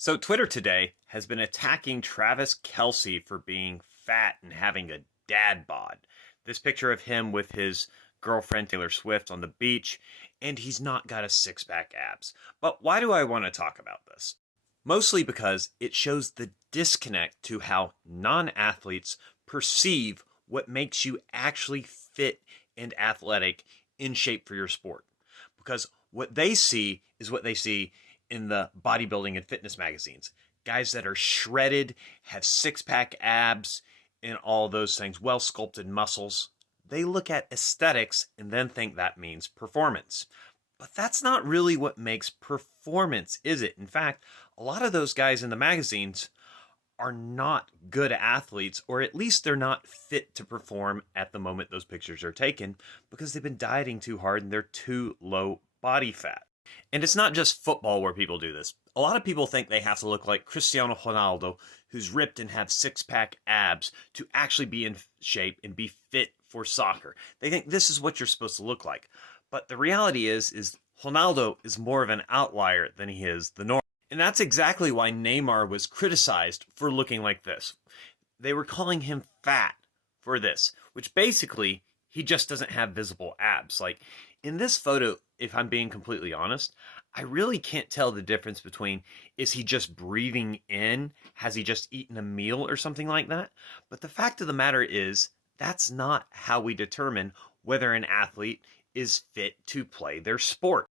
So Twitter today has been attacking Travis Kelce for being fat and having a dad bod. This picture of him with his girlfriend Taylor Swift on the beach, and he's not got a six-pack abs. But why do I want to talk about this? Mostly because it shows the disconnect to how non-athletes perceive what makes you actually fit and athletic in shape for your sport. Because what they see is what they see in the bodybuilding and fitness magazines. Guys that are shredded, have six pack abs, and all those things, well sculpted muscles. They look at aesthetics and then think that means performance. But that's not really what makes performance, is it? In fact, a lot of those guys in the magazines are not good athletes, or at least they're not fit to perform at the moment those pictures are taken because they've been dieting too hard and they're too low body fat. And it's not just football where people do this. A lot of people think they have to look like Cristiano Ronaldo, who's ripped and have six-pack abs, to actually be in shape and be fit for soccer. They think this is what you're supposed to look like. But the reality is Ronaldo is more of an outlier than he is the norm. And that's exactly why Neymar was criticized for looking like this. They were calling him fat for this, which basically he just doesn't have visible abs. Like in this photo, if I'm being completely honest, I really can't tell the difference between is he just breathing in, has he just eaten a meal or something like that? But the fact of the matter is that's not how we determine whether an athlete is fit to play their sport.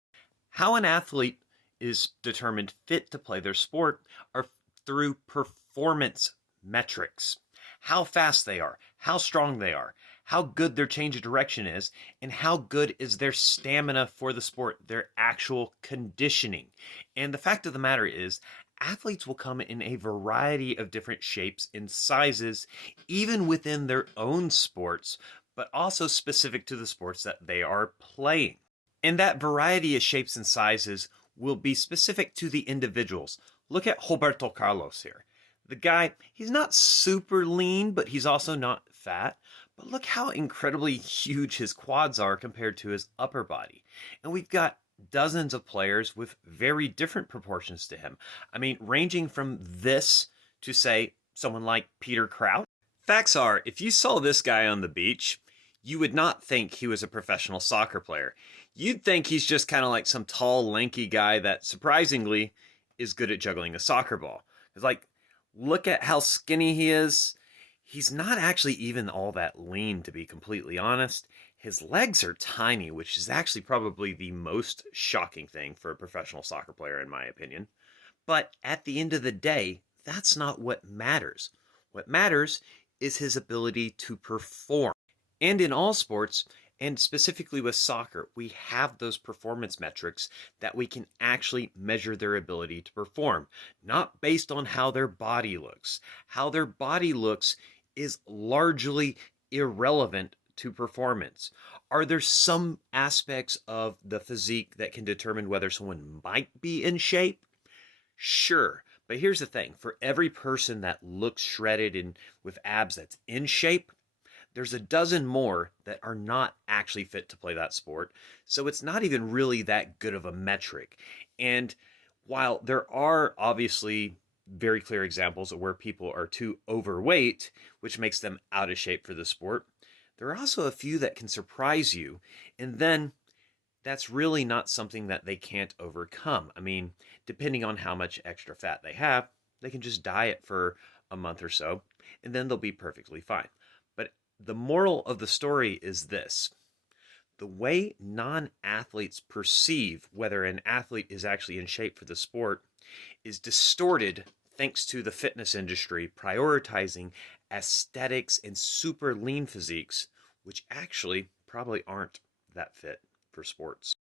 How an athlete is determined fit to play their sport are through performance metrics. How fast they are, how strong they are, how good their change of direction is, and how good is their stamina for the sport, their actual conditioning. And the fact of the matter is, athletes will come in a variety of different shapes and sizes, even within their own sports, but also specific to the sports that they are playing. And that variety of shapes and sizes will be specific to the individuals. Look at Roberto Carlos here. The guy, he's not super lean, but he's also not fat. But look how incredibly huge his quads are compared to his upper body. And we've got dozens of players with very different proportions to him. I mean, ranging from this to, say, someone like Peter Crouch. Facts are, if you saw this guy on the beach, you would not think he was a professional soccer player. You'd think he's just kind of like some tall, lanky guy that surprisingly is good at juggling a soccer ball. It's like, look at how skinny he is. He's not actually even all that lean, to be completely honest. His legs are tiny, which is actually probably the most shocking thing for a professional soccer player, in my opinion. But at the end of the day, that's not what matters. What matters is his ability to perform. And in all sports, and specifically with soccer, we have those performance metrics that we can actually measure their ability to perform, not based on how their body looks. How their body looks is largely irrelevant to performance. Are there some aspects of the physique that can determine whether someone might be in shape? Sure. But here's the thing, for every person that looks shredded and with abs that's in shape, there's a dozen more that are not actually fit to play that sport. So it's not even really that good of a metric. And while there are obviously very clear examples of where people are too overweight, which makes them out of shape for the sport, there are also a few that can surprise you. And then that's really not something that they can't overcome. I mean, depending on how much extra fat they have, they can just diet for a month or so, and then they'll be perfectly fine. But the moral of the story is this. The way non-athletes perceive whether an athlete is actually in shape for the sport is distorted thanks to the fitness industry prioritizing aesthetics and super lean physiques, which actually probably aren't that fit for sports.